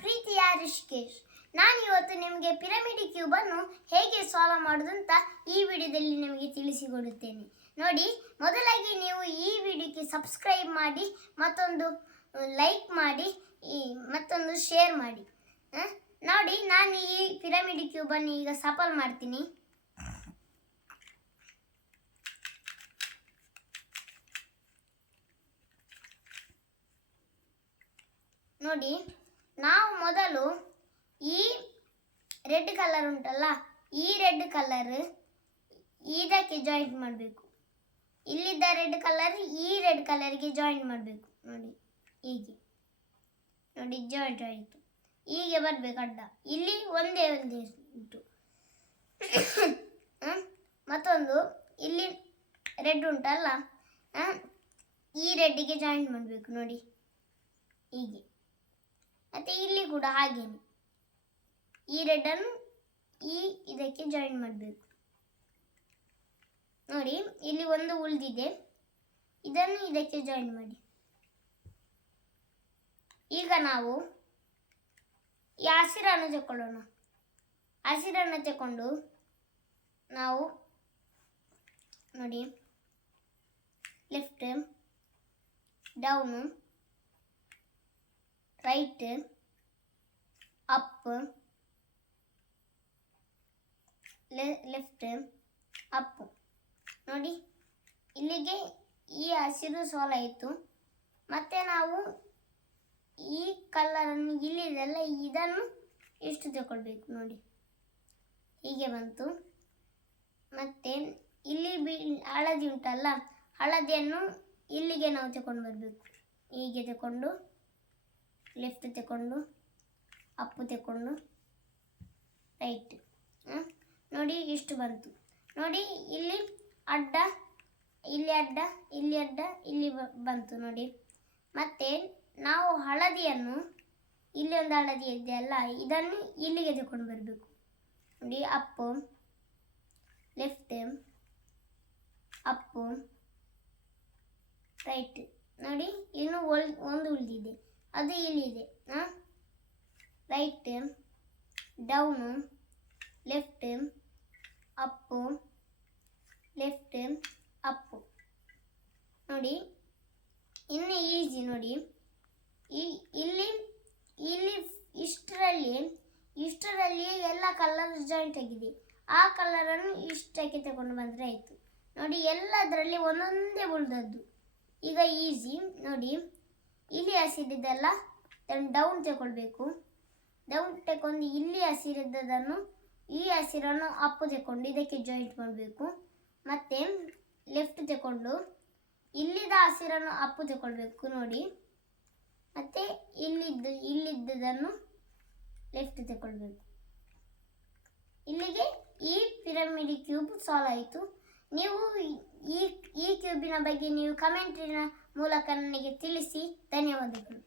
ಪ್ರೀತಿಯ ರಿಷಿಕೇಶ್. ನಾನು ಇವತ್ತು ನಿಮಗೆ ಪಿರಮಿಡ್ ಕ್ಯೂಬನ್ನು ಹೇಗೆ ಸಾಲ್ವ್ ಮಾಡೋದು ಅಂತ ಈ ವಿಡಿಯೋದಲ್ಲಿ ನಿಮಗೆ ತಿಳಿಸಿಕೊಡುತ್ತೇನೆ. ನೋಡಿ, ಮೊದಲಾಗಿ ನೀವು ಈ ವಿಡಿಯೋಕ್ಕೆ ಸಬ್ಸ್ಕ್ರೈಬ್ ಮಾಡಿ, ಮತ್ತೊಂದು ಲೈಕ್ ಮಾಡಿ, ಮತ್ತೊಂದು ಶೇರ್ ಮಾಡಿ. ನೋಡಿ, ನಾನು ಈ ಪಿರಮಿಡ್ ಕ್ಯೂಬನ್ನು ಈಗ ಸಫಲ್ ಮಾಡ್ತೀನಿ. ನೋಡಿ, ನಾವು ಮೊದಲು ಈ ರೆಡ್ ಕಲರ್ ಉಂಟಲ್ಲ, ಈ ರೆಡ್ ಕಲರ್ ಇದಕ್ಕೆ ಜಾಯಿಂಟ್ ಮಾಡಬೇಕು. ಇಲ್ಲಿದ್ದ ರೆಡ್ ಕಲರ್ ಈ ರೆಡ್ ಕಲರ್ಗೆ ಜಾಯಿಂಟ್ ಮಾಡಬೇಕು. ನೋಡಿ, ಹೀಗೆ ನೋಡಿ ಜಾಯಿಂಟ್ ಆಯಿತು. ಹೀಗೆ ಬರಬೇಕು ಅಡ್ಡ. ಇಲ್ಲಿ ಒಂದೇ ಉಂಟು. ಮತ್ತೊಂದು ಇಲ್ಲಿ ರೆಡ್ ಉಂಟಲ್ಲ, ಈ ರೆಡ್ಡಿಗೆ ಜಾಯಿಂಟ್ ಮಾಡಬೇಕು. ನೋಡಿ, ಹೀಗೆ. ಮತ್ತು ಇಲ್ಲಿ ಕೂಡ ಹಾಗೇನೆ ಈ ರೆಡ್ಡನ್ನು ಇದಕ್ಕೆ ಜಾಯಿನ್ ಮಾಡಬೇಕು. ನೋಡಿ, ಇಲ್ಲಿ ಒಂದು ಉಳಿದಿದೆ, ಇದನ್ನು ಇದಕ್ಕೆ ಜಾಯಿನ್ ಮಾಡಿ. ಈಗ ನಾವು ಈ ಹಸಿರನ್ನು ತಗೊಳ್ಳೋಣ. ಹಸಿರನ್ನು ತಗೊಂಡು ನಾವು ನೋಡಿ, left, down, right, up, left, up. ನೋಡಿ, ಇಲ್ಲಿಗೆ ಈ ಹಸಿರು ಸಾಲ್ ಆಯಿತು. ಮತ್ತೆ ನಾವು ಈ ಕಲರನ್ನು ಇಲ್ಲಿದೆಲ್ಲ ಇದನ್ನು ಇಷ್ಟು ತಗೊಳ್ಬೇಕು. ನೋಡಿ, ಹೀಗೆ ಬಂತು. ಮತ್ತೆ ಇಲ್ಲಿ ಹಳದಿ ಉಂಟಲ್ಲ, ಹಳದಿಯನ್ನು ಇಲ್ಲಿಗೆ ನಾವು ತಗೊಂಡು ಬರಬೇಕು. ಹೀಗೆ ತಗೊಂಡು ಲೆಫ್ಟ್ ತಗೊಂಡು ಅಪ್ಪು ತಗೊಂಡು ರೈಟ್. ನೋಡಿ, ಇಷ್ಟು ಬಂತು. ನೋಡಿ, ಇಲ್ಲಿ ಅಡ್ಡ, ಇಲ್ಲಿ ಅಡ್ಡ, ಇಲ್ಲಿ ಅಡ್ಡ, ಇಲ್ಲಿ ಬಂತು. ನೋಡಿ, ಮತ್ತೆ ನಾವು ಹಳದಿಯನ್ನು ಇಲ್ಲಿ ಒಂದು ಹಳದಿ ಇದೆಯಲ್ಲ, ಇದನ್ನು ಇಲ್ಲಿಗೆ ತಗೊಂಡು ಬರಬೇಕು. ನೋಡಿ, ಅಪ್ಪು, ಲೆಫ್ಟ್, ಅಪ್ಪು, ರೈಟ್. ನೋಡಿ, ಇನ್ನು ಒಂದು ಉಳಿದಿದೆ, ಅದು ಇಲ್ಲಿದೆ. Right, down, left, Appu, left, Appu. ನೋಡಿ, ಇನ್ನು ಈಸಿ. ನೋಡಿ, ಇಲ್ಲಿ ಇಷ್ಟರಲ್ಲಿ ಎಲ್ಲ ಕಲರ್ ಜಾಯಿಂಟ್ ಆಗಿದೆ. ಆ ಕಲರನ್ನು ಇಷ್ಟಕ್ಕೆ ತಗೊಂಡು ಬಂದರೆ ಆಯಿತು. ನೋಡಿ, ಎಲ್ಲದರಲ್ಲಿ ಒಂದೊಂದೇ ಉಳಿದದ್ದು. ಈಗ ಈಸಿ. ನೋಡಿ, ಇಲ್ಲಿ ಹಸಿರಿದ್ದಲ್ಲ, ಡೌನ್ ತಗೊಳ್ಬೇಕು. ಡೌನ್ ತಗೊಂಡು ಇಲ್ಲಿ ಹಸಿರಿದ್ದದನ್ನು ಈ ಹಸಿರನ್ನು ಅಪ್ಪು ತಗೊಂಡು ಇದಕ್ಕೆ ಜಾಯಿಂಟ್ ಮಾಡಬೇಕು. ಮತ್ತೆ ಲೆಫ್ಟ್ ತಗೊಂಡು ಇಲ್ಲಿದ್ದ ಹಸಿರನ್ನು ಅಪ್ಪು ತಗೊಳ್ಬೇಕು. ನೋಡಿ, ಮತ್ತೆ ಇಲ್ಲಿದ್ದದನ್ನು ಲೆಫ್ಟ್ ತಗೊಳ್ಬೇಕು. ಇಲ್ಲಿಗೆ ಈ ಪಿರಮಿಡ್ ಕ್ಯೂಬ್ ಸಾಲ್ವ್ ಆಯಿತು. ನೀವು ಈ ಕ್ಯೂಬಿನ ಬಗ್ಗೆ ನೀವು ಕಮೆಂಟಿನ ಮೂಲಕ ನನಗೆ ತಿಳಿಸಿ. ಧನ್ಯವಾದಗಳು.